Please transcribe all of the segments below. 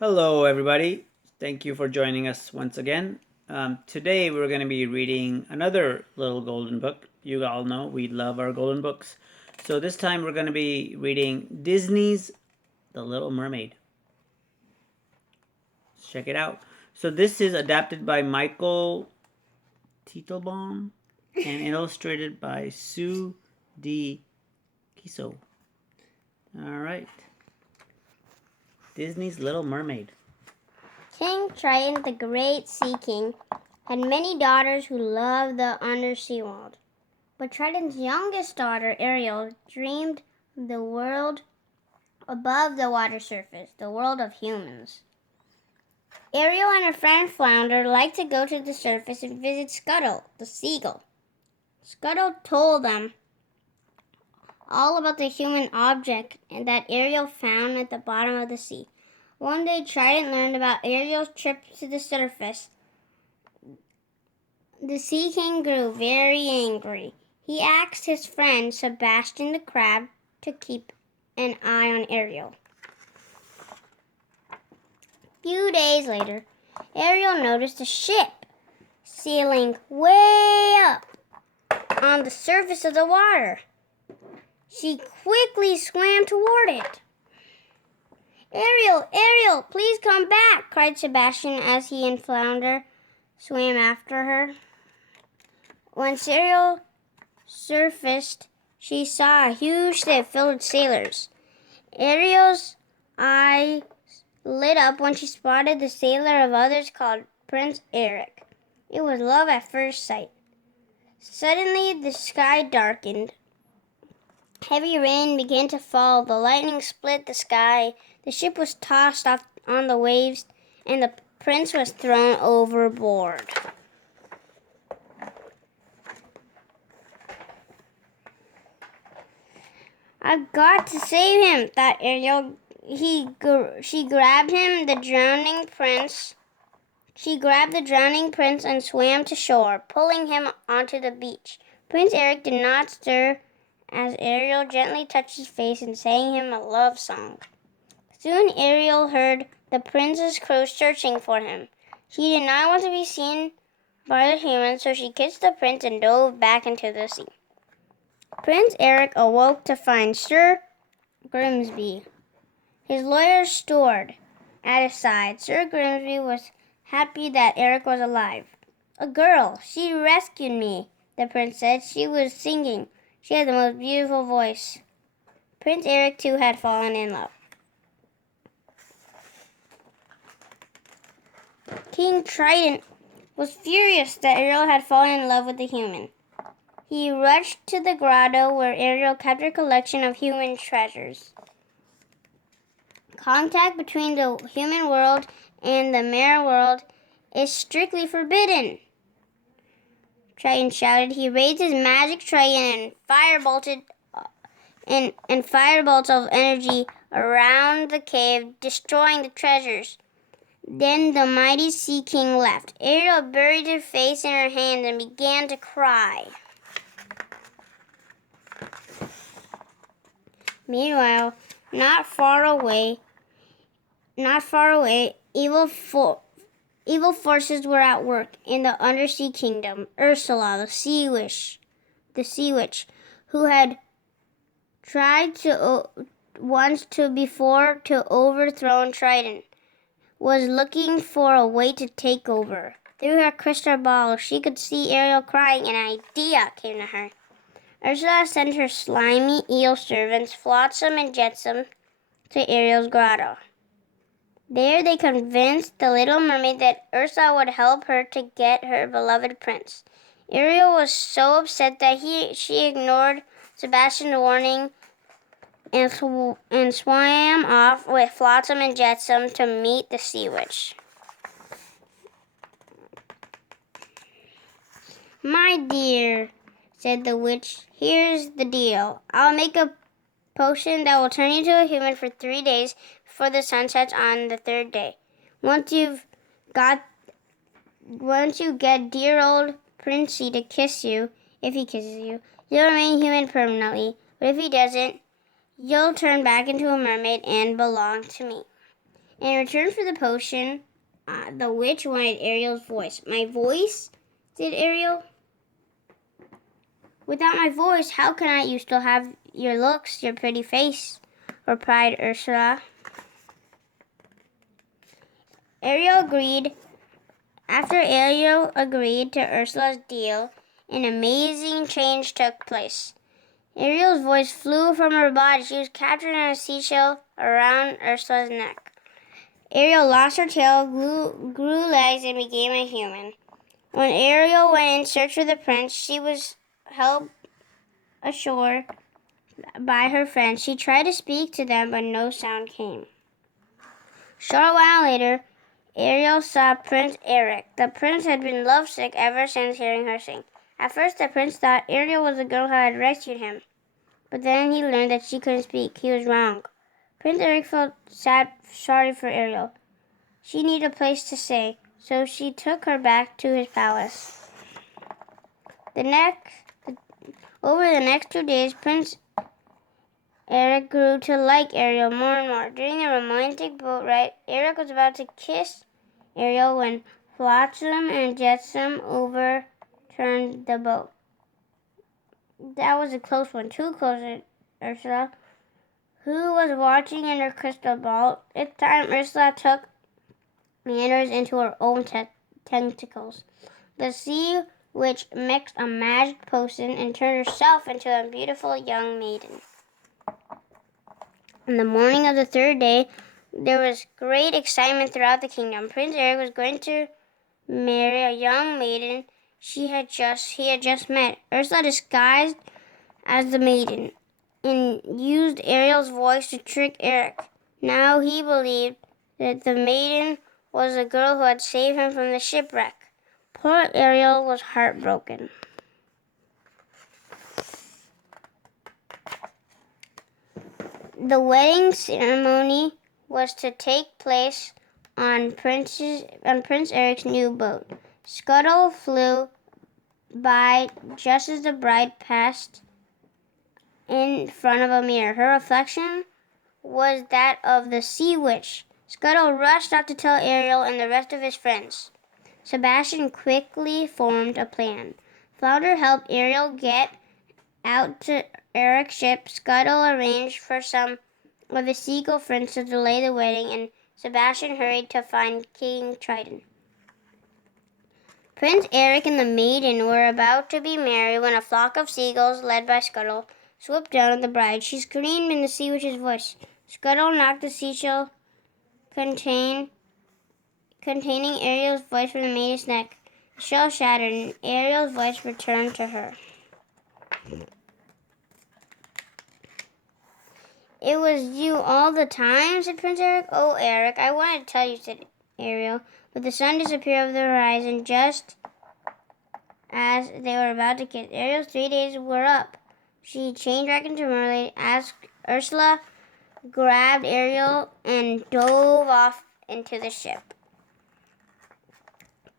Hello, everybody. Thank you for joining us once again. Today, we're going to be reading another little golden book. You all know we love our golden books. So, this time, we're going to be reading Disney's The Little Mermaid. Let's check it out. So, this is adapted by Michael Teitelbaum and illustrated by Sue DiCicco. All right. Disney's Little Mermaid. King Triton, the great sea king, had many daughters who loved the undersea world. But Triton's youngest daughter, Ariel, dreamed of the world above the water surface, the world of humans. Ariel and her friend Flounder liked to go to the surface and visit Scuttle, the seagull. Scuttle told them all about the human object that Ariel found at the bottom of the sea. One day, Triton learned about Ariel's trip to the surface. The Sea King grew very angry. He asked his friend Sebastian the Crab to keep an eye on Ariel. A few days later, Ariel noticed a ship sailing way up on the surface of the water. She quickly swam toward it. Ariel, please come back, cried Sebastian as he and Flounder swam after her. When Ariel surfaced, she saw a huge ship filled with sailors. Ariel's eyes lit up when she spotted the sailor of others called Prince Eric. It was love at first sight. Suddenly, the sky darkened. Heavy rain began to fall. The lightning split the sky. The ship was tossed off on the waves, and the prince was thrown overboard. I've got to save him, thought Ariel. She grabbed the drowning prince and swam to shore, pulling him onto the beach. Prince Eric did not stir as Ariel gently touched his face and sang him a love song. Soon Ariel heard the prince's crew searching for him. She did not want to be seen by the humans, so she kissed the prince and dove back into the sea. Prince Eric awoke to find Sir Grimsby, his lawyer, stood at his side. Sir Grimsby was happy that Eric was alive. A girl, she rescued me, the prince said. She was singing. She had the most beautiful voice. Prince Eric, too, had fallen in love. King Triton was furious that Ariel had fallen in love with a human. He rushed to the grotto where Ariel kept her collection of human treasures. Contact between the human world and the mirror world is strictly forbidden, Triton shouted. He raised his magic trident and firebolts of energy around the cave, destroying the treasures. Then the mighty Sea King left. Ariel buried her face in her hands and began to cry. Meanwhile, not far away, evil forces were at work in the undersea kingdom. Ursula, the sea witch, who had tried to overthrow Triton, was looking for a way to take over. Through her crystal ball, she could see Ariel crying, and an idea came to her. Ursula sent her slimy eel servants, Flotsam and Jetsam, to Ariel's grotto. There they convinced the little mermaid that Ursula would help her to get her beloved prince. Ariel was so upset that she ignored Sebastian's warning and swam off with Flotsam and Jetsam to meet the sea witch. My dear, said the witch, here's the deal. I'll make a potion that will turn you into a human for 3 days before the sun sets on the 3rd day. Once you get dear old Princey to kiss you, if he kisses you, you'll remain human permanently. But if he doesn't, you'll turn back into a mermaid and belong to me. In return for the potion, the witch wanted Ariel's voice. My voice? Said Ariel. Without my voice, how can you still have your looks, your pretty face? Replied Ursula. Ariel agreed. After Ariel agreed to Ursula's deal, an amazing change took place. Ariel's voice flew from her body. She was captured in a seashell around Ursula's neck. Ariel lost her tail, grew legs, and became a human. When Ariel went in search of the prince, she was helped ashore by her friends. She tried to speak to them, but no sound came. A short while later, Ariel saw Prince Eric. The prince had been lovesick ever since hearing her sing. At first, the prince thought Ariel was the girl who had rescued him, but then he learned that she couldn't speak. He was wrong. Prince Eric felt sorry for Ariel. She needed a place to stay, so she took her back to his palace. Over the next 2 days, Prince Eric grew to like Ariel more and more. During the romantic boat ride, Eric was about to kiss Ariel when Flotsam and Jetsam overturned the boat. That was a close one, too close, Ursula, who was watching in her crystal ball. It's time Ursula took matters into her own tentacles. The sea witch mixed a magic potion and turned herself into a beautiful young maiden. On the morning of the 3rd day, there was great excitement throughout the kingdom. Prince Eric was going to marry a young maiden he had just met. Ursula disguised as the maiden and used Ariel's voice to trick Eric. Now he believed that the maiden was the girl who had saved him from the shipwreck. Poor Ariel was heartbroken. The wedding ceremony was to take place on Prince Eric's new boat. Scuttle flew by just as the bride passed in front of a mirror. Her reflection was that of the sea witch. Scuttle rushed out to tell Ariel and the rest of his friends. Sebastian quickly formed a plan. Flounder helped Ariel get out to Eric's ship. Scuttle arranged for some of his seagull friends to delay the wedding, and Sebastian hurried to find King Triton. Prince Eric and the maiden were about to be married when a flock of seagulls, led by Scuttle, swooped down on the bride. She screamed in the sea witch's voice. Scuttle knocked the seashell containing Ariel's voice from the maiden's neck. The shell shattered, and Ariel's voice returned to her. It was you all the time, said Prince Eric. Oh, Eric, I wanted to tell you, said Ariel. But the sun disappeared over the horizon just as they were about to kiss. Ariel's 3 days were up. She changed back into Mermaid, asked Ursula, grabbed Ariel, and dove off into the ship.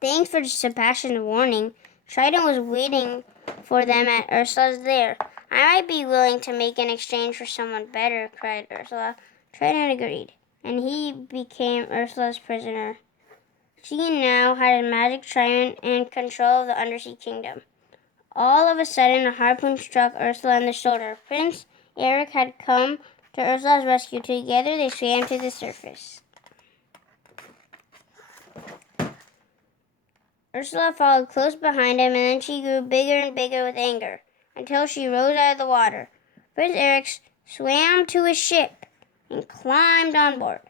Thanks for Sebastian's warning. Triton was waiting for them at Ursula's lair. I might be willing to make an exchange for someone better, cried Ursula. Triton agreed, and he became Ursula's prisoner. She now had a magic trident and control of the undersea kingdom. All of a sudden, a harpoon struck Ursula in the shoulder. Prince Eric had come to Ursula's rescue. Together, they swam to the surface. Ursula followed close behind him, and then she grew bigger and bigger with anger, until she rose out of the water. Prince Eric swam to his ship and climbed on board.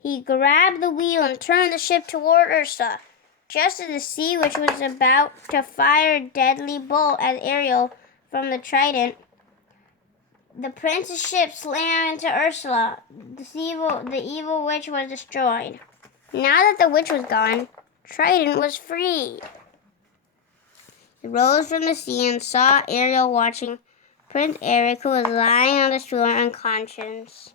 He grabbed the wheel and turned the ship toward Ursula. Just as the sea witch was about to fire a deadly bolt at Ariel from the trident, the prince's ship slammed into Ursula. The evil witch was destroyed. Now that the witch was gone, Triton was freed. He rose from the sea and saw Ariel watching Prince Eric, who was lying on the shore unconscious.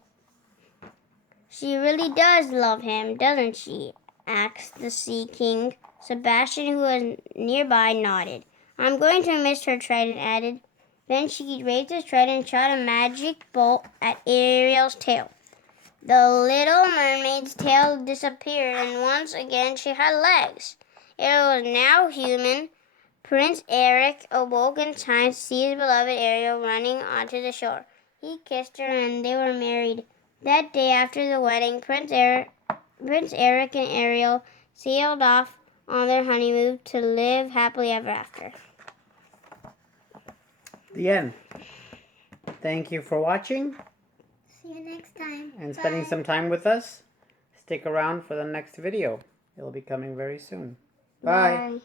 She really does love him, doesn't she? Asked the Sea King. Sebastian, who was nearby, nodded. I'm going to miss her, Triton added. Then she raised his trident and shot a magic bolt at Ariel's tail. The little mermaid's tail disappeared, and once again she had legs. Ariel was now human. Prince Eric awoke in time to see his beloved Ariel running onto the shore. He kissed her, and they were married. That day after the wedding, Prince Eric and Ariel sailed off on their honeymoon to live happily ever after. The end. Thank you for watching. See you next time. And spending some time with us. Stick around for the next video. It'll be coming very soon. Bye.